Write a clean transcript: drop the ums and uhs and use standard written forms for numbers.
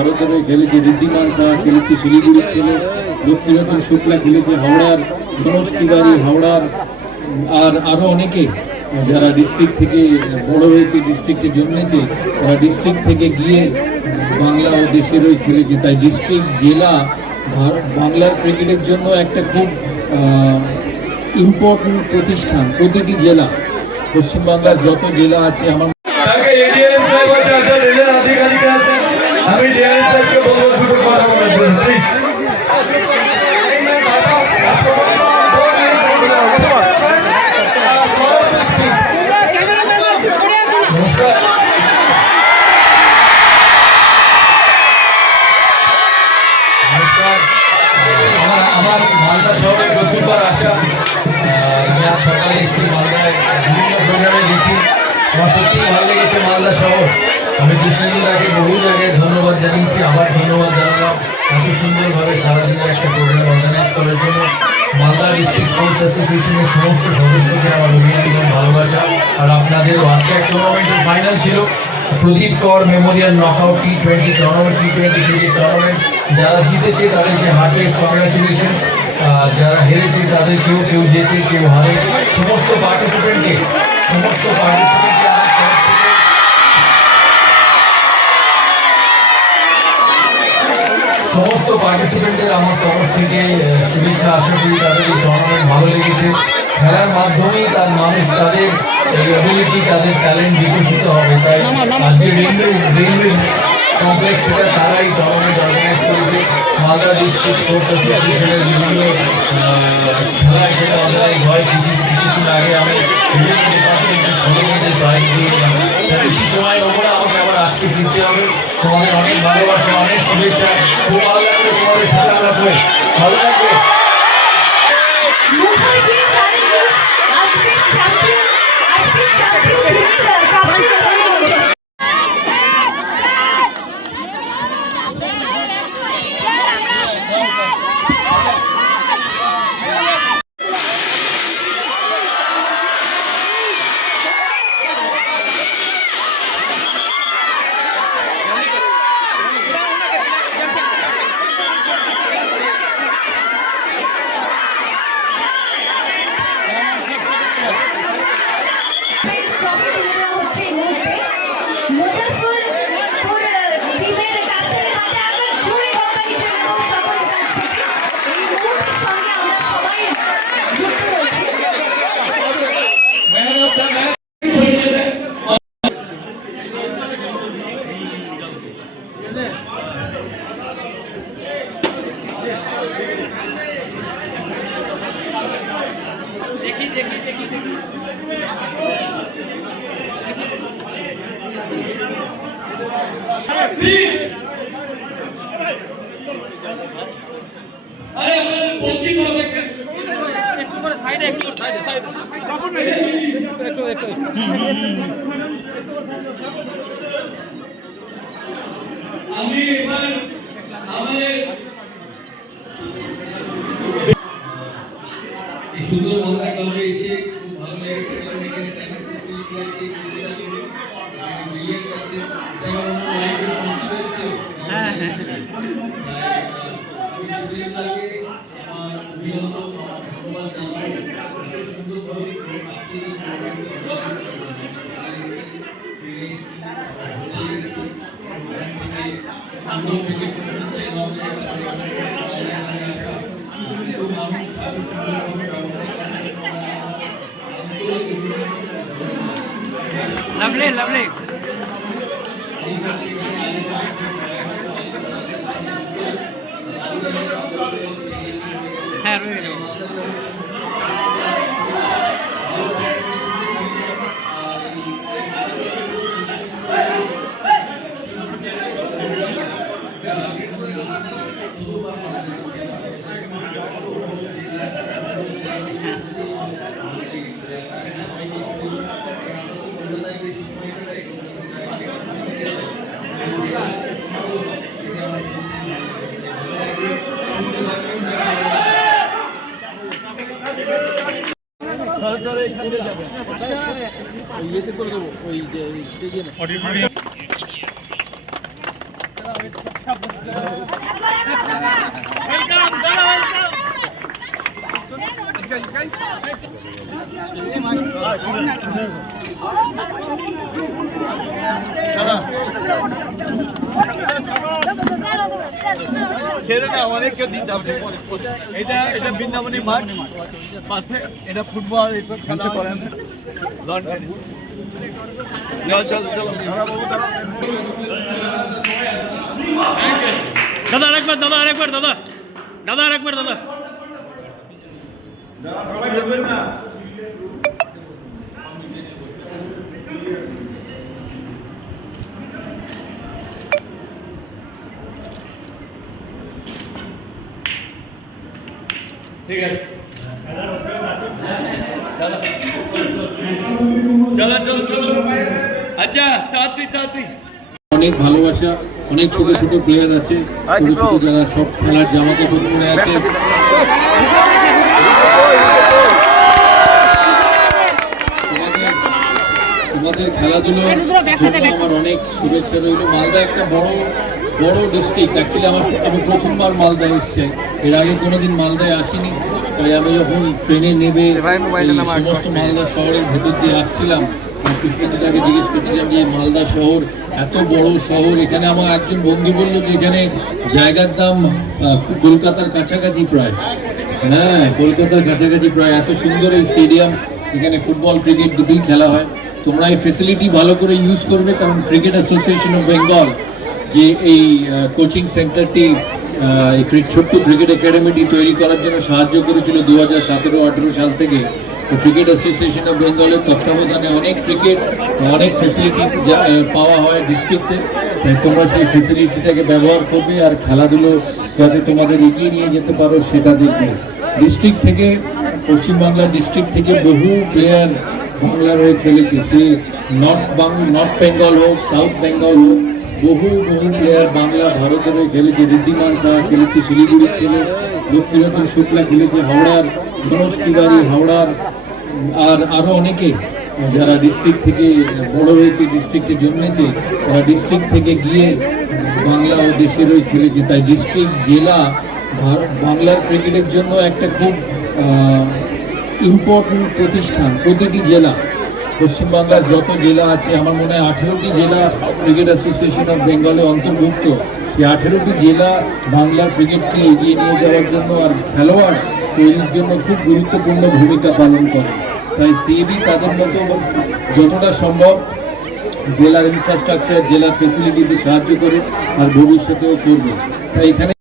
ভারতের হয়ে খেলেছে, ঋদ্ধিমান সাহা খেলেছে শিলিগুড়ির ছেলে, লক্ষ্মীরতন শুক্লা খেলেছে হাওড়ার, মনোজ তিওয়ারি হাওড়ার, আর আরও অনেকে যারা ডিস্ট্রিক্ট থেকে বড় হয়েছে, ডিস্ট্রিক্টে জন্মেছে, তারা ডিস্ট্রিক্ট থেকে গিয়ে বাংলা ও দেশের হয়ে খেলেছে। তাই ডিস্ট্রিক্ট জেলা বাংলার ক্রিকেটের জন্য একটা খুব ইম্পর্টেন্ট প্রতিষ্ঠান। প্রতিটি জেলা, পশ্চিমবাংলার যত জেলা আছে, আমার আমি বলবো দুটো কথা বলার জন্য প্লিজ। আমার মালদা শহরে প্রচুরবার আসা, আমি আজ সকালে এসেছি মালদায়, বিভিন্ন প্রোগ্রামে গেছি। আমার সত্যিই ভালো লেগেছে মালদা শহর। আমি কৃষ্ণেন্দুদাকে বহু জায়গায় ধন্যবাদ জানিয়েছি, আবার ধন্যবাদ জানালাম এত সুন্দরভাবে সারাদিনের একটা প্রোগ্রাম অর্গানাইজ করার জন্য। মালদা ডিস্ট্রিক্ট স্পোর্টস অ্যাসোসিয়েশনের সমস্ত সদস্যকে আমার অভিনন্দন, ভালোবাসা। আর আপনাদেরও আজকে এক টুর্নামেন্টের ফাইনাল ছিল, প্রদীপ কর Memorial knockout T20 tournament, T20 cricket tournament. যারা জিতেছে তাদেরকে হার্টিয়েস্ট কংগ্রাচুলেশন, যারা হেরেছে তাদের কেউ জেতে কেউ হারে। সমস্ত পার্টিসিপেন্টকে আমার তরফ থেকে শুভেচ্ছা, আশা করি তাদের এই টুর্নামেন্ট ভালো লেগেছে। খেলার মাধ্যমেই তার মানুষ তাদের এবিলিটি, তাদের ট্যালেন্ট বিকশিত হবে। তাই আজকে রেলওয়ে কমপ্লেক্স সেটা তারাই টুর্নামেন্ট অর্গানাইজ করেছে। মালদা ডিস্ট্রিক্ট স্পোর্টস অ্যাসোসিয়েশনের বিভিন্ন খেলা এখানে অর্গানাইজ হয়। কিছুদিন আগে আমি বিভিন্ন ডিপার্টমেন্টের ছেলে মেয়েদের বাইক দিয়ে বেশি সময় ওপরে আমাকে আবার আজকে ফিরতে হবে। তোমাদের অনেক ভালোবাসা, অনেক শুভেচ্ছা। খুব ভালো লাগবে তোমাদের সাথে আলাপ হয়ে, ভালো লাগবে। আমি এবার আমাদের এই সুন্দর মালদা ক্লাবে এসে খুব ভালো লেগেছে। কারণ এখানে টেনিস ফেসিলিটি আছে, বিলিয়ার্ডস আছে, তাই আমার লাইফে পসিবল ছিল। হ্যাঁ হ্যাঁ লাগে আমার অভিনন্দন, আমার ধন্যবাদ জানাই। সুন্দরভাবে আজকে এই প্রোগ্রামটি lovely lovely হ্যাঁ রয়ে গেল ইয়েতে করে দেবো ওই যে ছেড়ে না অনেককে দিতে হবে। এটা এটা বৃন্দাবনী মাঠ পাশে, এটা ফুটবল এইসব খেলা করেন লন্ডনে। চল চল চল দাদা আরেকবার, দাদা আরেকবার, দাদা দাদা আরেকবার, দাদা ঠিক আছে। চলো চলো চলো, আচ্ছা তাড়াতাড়ি তাড়াতাড়ি। অনেক ভালোবাসা, অনেক ছোট ছোট প্লেয়ার আছে, ছোট ছোট যারা সব খেলার জামা কাপড় পরে আছে। তোমাদের খেলাধুলোর জন্য আমার অনেক শুভেচ্ছা রইল। মালদা একটা বড় ডিস্ট্রিক্ট। অ্যাকচুয়ালি আমি প্রথমবার মালদায় এসেছি, এর আগে কোনোদিন মালদায় আসিনি। তাই আমি যখন ট্রেনে নেবে এই সমস্ত মালদা শহরের ভেতর দিয়ে আসছিলাম, কৃষ্ণদাকে জিজ্ঞেস করছিলাম যে মালদা শহর এত বড় শহর, এখানে আমার একজন বন্ধু বললো যে এখানে জায়গার দাম কলকাতার কাছাকাছি প্রায়। হ্যাঁ, কলকাতার কাছাকাছি প্রায়। এত সুন্দর এই স্টেডিয়াম, এখানে ফুটবল ক্রিকেট দুটোই খেলা হয়। তোমরা এই ফেসিলিটি ভালো করে ইউজ করবে, কারণ ক্রিকেট অ্যাসোসিয়েশন অফ বেঙ্গল যে এই কোচিং সেন্টারটি, এই ছোট্ট ক্রিকেট একাডেমিটি তৈরি করার জন্য সাহায্য করেছিল 2017-18 সাল থেকে। ক্রিকেট অ্যাসোসিয়েশন অফ বেঙ্গলের তত্ত্বাবধানে অনেক ক্রিকেট, অনেক ফেসিলিটি পাওয়া হয় ডিস্ট্রিক্টে। তাই তোমরা সেই ফেসিলিটিটাকে ব্যবহার করবে আর খেলাধুলো যাতে তোমাদের এগিয়ে নিয়ে যেতে পারো সেটা দেখবে। ডিস্ট্রিক্ট থেকে, পশ্চিমবাংলার ডিস্ট্রিক্ট থেকে বহু প্লেয়ার বাংলার হয়ে খেলেছে, সে নর্থ বেঙ্গল হোক, সাউথ বেঙ্গল হোক, বহু প্লেয়ার বাংলা ভারতের হয়ে খেলেছে। ঋদ্ধিমান সাহা খেলেছে শিলিগুড়ির ছেলে, লক্ষ্মীরতন শুক্লা খেলেছে হাওড়ার, মনোজ তিওয়ারি হাওড়ার, আর আরও অনেকে যারা ডিস্ট্রিক্ট থেকে বড় হয়েছে, ডিস্ট্রিক্টে জন্মেছে, তারা ডিস্ট্রিক্ট থেকে গিয়ে বাংলা ও দেশের হয়ে খেলেছে। তাই ডিস্ট্রিক্ট, জেলা বাংলার ক্রিকেটের জন্য একটা খুব ইম্পর্টেন্ট প্রতিষ্ঠান। প্রতিটি জেলা, পশ্চিমবাংলার যত জেলা আছে, আমার মনে হয় 18টি জেলা ক্রিকেট অ্যাসোসিয়েশন অফ বেঙ্গলে অন্তর্ভুক্ত। সেই 18টি জেলা বাংলার ক্রিকেটকে এগিয়ে নিয়ে যাওয়ার জন্য আর খেলোয়াড় তৈরির জন্য খুব গুরুত্বপূর্ণ ভূমিকা পালন করে। তাই সিএবি তাদের মতো যতটা সম্ভব জেলার ইনফ্রাস্ট্রাকচার, জেলার ফেসিলিটিতে সাহায্য করে আর ভবিষ্যতেও করবে। তাই এখানে